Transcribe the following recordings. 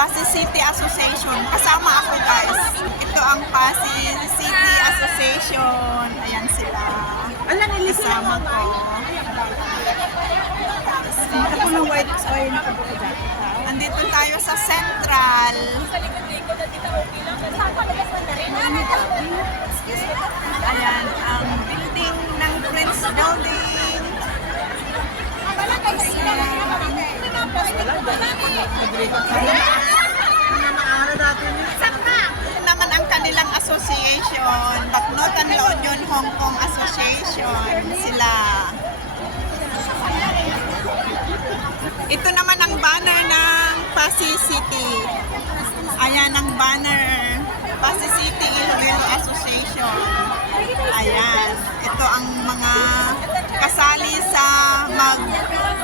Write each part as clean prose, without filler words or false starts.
Pasig City Association. Kasama ako guys. Ito ang Pasig City Association. Ayan sila. Kasama ko. Ako ng white oil na kabuka dyan. Andito tayo sa Central. Ayan, ang building ng Prince Building. Ito naman ang kanilang association, Baknotan La Union Hong Kong Association. Sila. Ito naman ang banner ng Pasig City. Ayan ang banner. Pasig City Iloilo Association. Ayan. Ito ang mga kasali sa mag-paparade.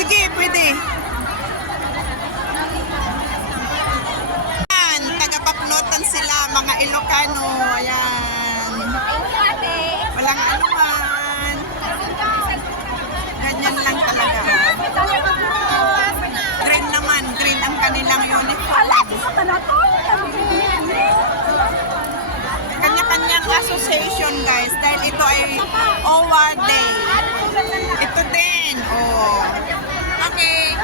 Sige, pwede. Ayan, taga-Baknotan sila, mga Ilocano. Ayan. Walang anuman. Ganyan lang talaga. Green naman. Green ang kanilang uniform. Kanya-kanyang association guys. Dahil ito ay OWA Day. Ito din. Oh. Okay.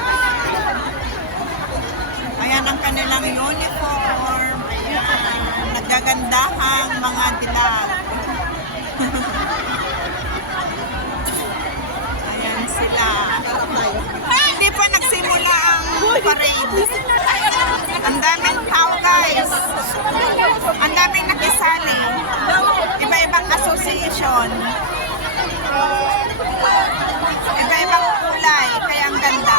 Ayan ang kanilang uniform. Ayan. Nagagandahang mga dilag. Ayan sila. Hindi pa nagsimula ang parade. Ang daming tao guys. Ang daming nakisali. Iba-ibang association. Iba-ibang kulay. Kaya ang ganda.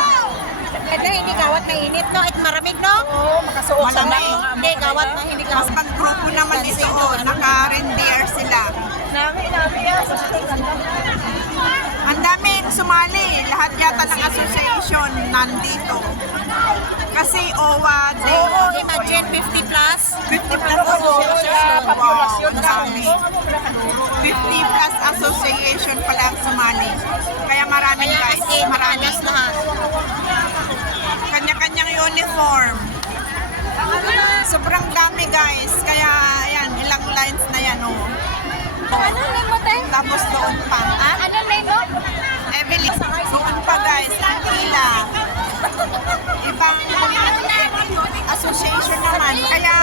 Ito, hindi gawat mainit, no? At maramig, no? Oo, makasuot sa Malamig. Hindi, gawat na, hindi Mas gawat. pag-grupo naman ito. Oh, naka-reindeer sila. Nami. Ang daming sumali. Lahat yata ng association nandito. Kasi OWA Day. Oo, imagine 50 plus. 50 plus association. Wow, ang dami. 50 plus association pala ang sumali. Kaya maraming guys. Marami. lahat. Kanya-kanyang uniform. Sobrang dami guys. Kaya ayan, ilang lines na yan oh. Ano name mo, te? Tapos doon pa. Ah? Ano name mo? Evelyn, doon pa guys. Ang pila. Ibang association naman. Kaya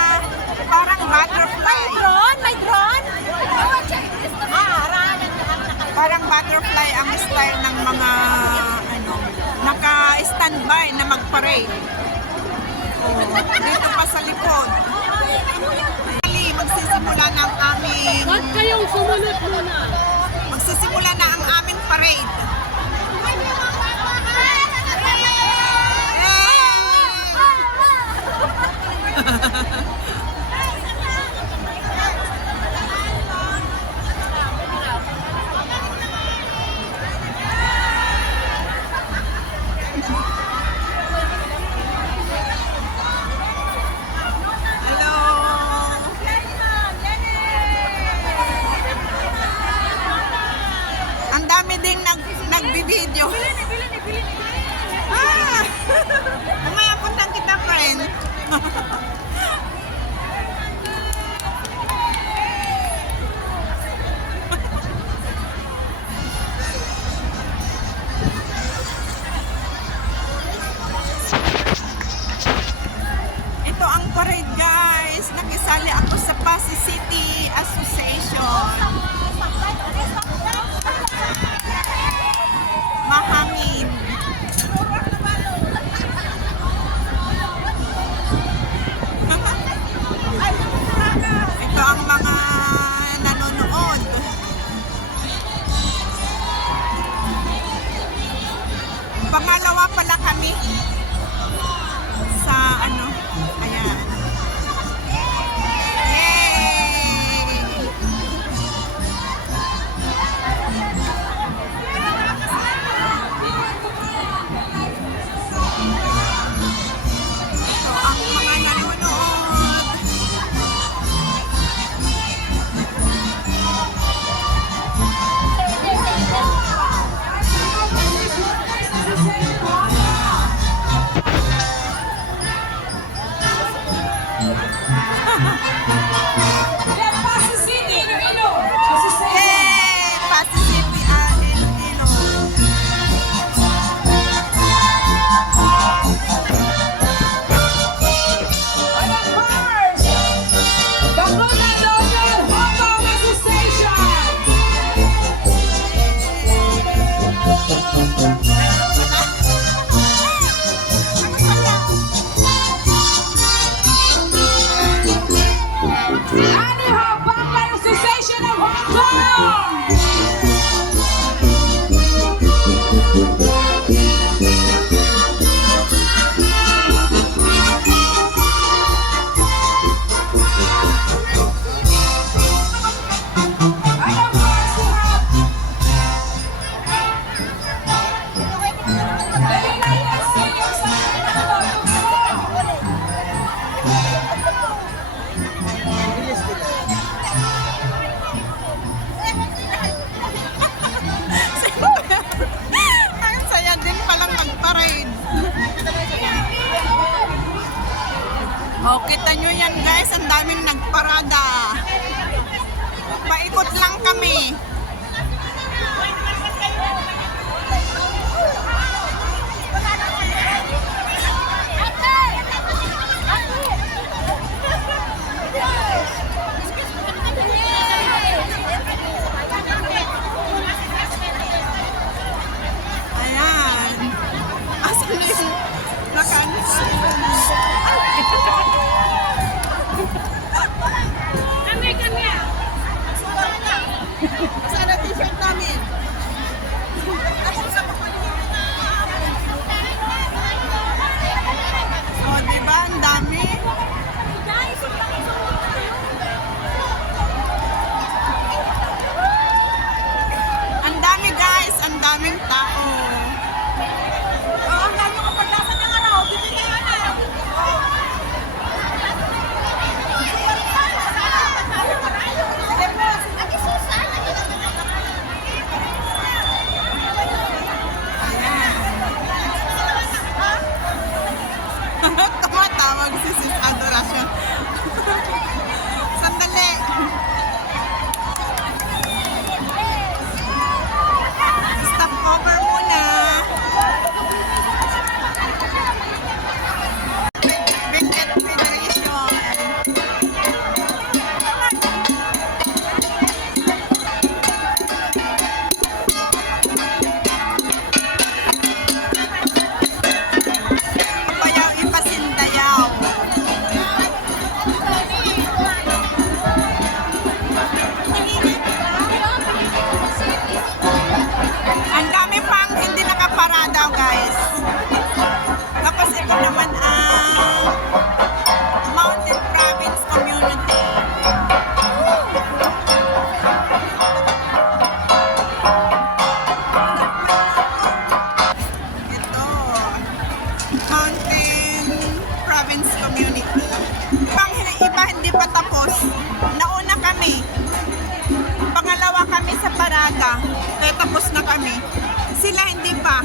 parang butterfly. May drone? Parang butterfly ang style ng mga naka-standby na mag-parade. Oh, dito pa sa likod. Magsisimula na ang aming... Ba't kayong sumunod muna? Magsisimula na ang aming parade. Ang dami ding nagbibideo. Ah! Umaya puntang kita, friend. Ito ang parade guys. Nakisali ako sa Pasig City Association. Mahangin. Ito ang mga nanonood. Pangalawa pala kami sa ano, ayan. Yay! Sana t-shirt namin. So, diba? Ang dami. Ang dami guys, ang daming tao. Ang dami ko paglasan ng ano, bibigyan ka na. Tumatawag si Sis Adoration. Sandali. Stop over muna. Big Federation. Bayaw ipasindayaw. Ang dami pang hindi nakaparada guys. Tapos ito naman ang Mountain Province Community. Ito. Mountain Province Community. Iba hindi pa tapos. Nauna kami. Pangalawa kami sa parada. Kaya tapos na kami. Sila hindi pa.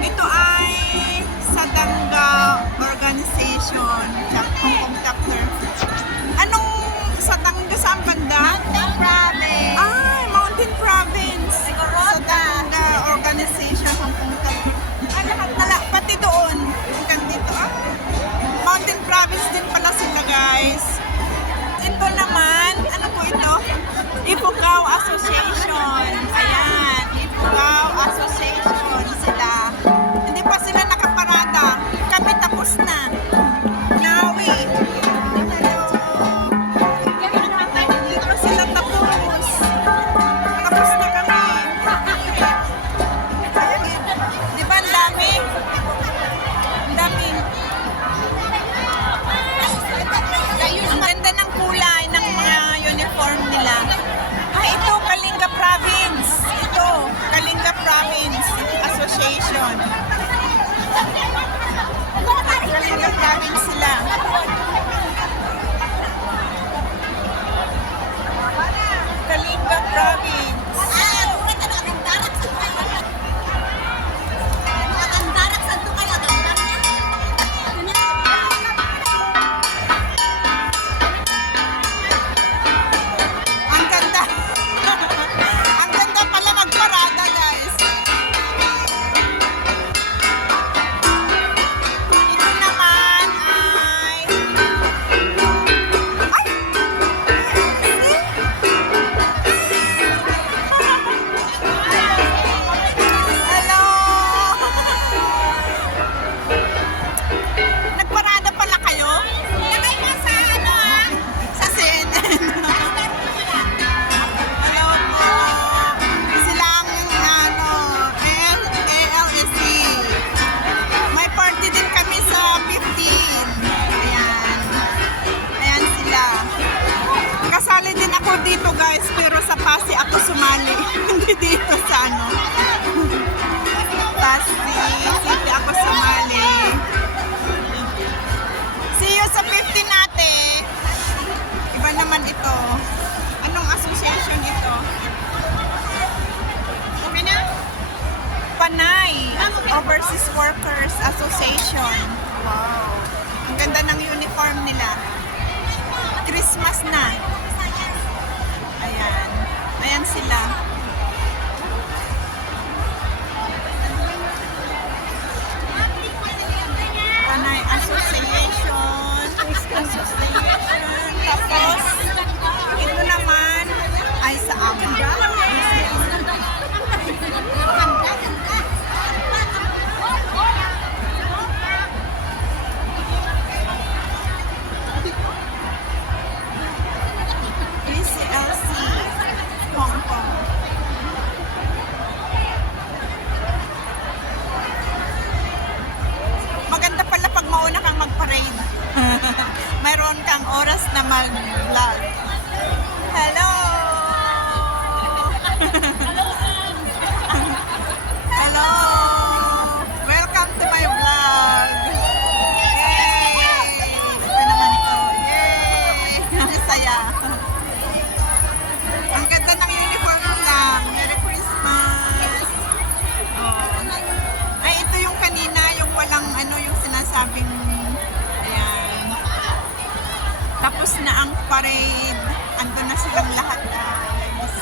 Ito ay Sadanga Organization. Hong Kong chapter. Anong Sadanga saan banda? Mountain Province. Ay, Mountain Province. Sadanga Organization Hong Kong chapter. Ay, lahat pati doon. Hanggang dito. Mountain Province din pala sila guys. Ito naman, ano po ito? Ifugao Association. Ayan, Ifugao Association sila. Hindi pa sila nakaparada. Kami tapos na. Nawi. Hindi pa sila tapos. Tapos na kami. Di ba ang dami? Ang dami. Ang ganda ng kulay ng mga uniform nila. Ito, Kalinga Province. Ito, Kalinga Province Association. Kalinga Province sila. Kalinga Province. Ang ganda. Ang ganda pala magparada, guys. Ito naman ay... Ay! Hello! Nagparada pala kayo? Lagay mo sa ano Sa CNN. Hello po. Silang ALSC. May party din kami sa 15. Ayan. Ayan sila. Kasali din ako dito guys, pero sa Pasig ako sumali. Hindi dito sa ano. Pasig City ako sumali. See you sa 15 natin. Iba naman ito. Anong association ito? Okay na? Panay Overseas Workers Association. Wow. Ang ganda ng uniform nila. Christmas na. Ayan. Ayan sila. Panay Association. Tapos, ito naman ay sa amin. mag-parade. Mayroon kang oras na mag-vlog. Hello! Hello! Welcome to my vlog! Yay! Ito naman ito. Yay! Ang saya. Ang ganda ng uniform lang. Merry Christmas! Oh. Ay, ito yung kanina, yung walang ano, yung sinasabing, ayan. Tapos na ang parade. Ando na silang lahat, guys.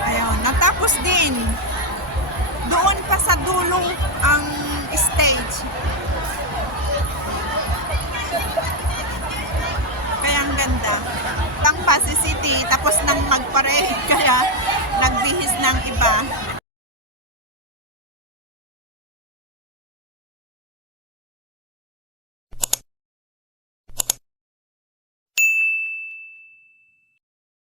Ayun, natapos din. Doon pa sa dulo ang stage. Kaya ang ganda. Ang Pasig City, tapos nang mag-parade. Kaya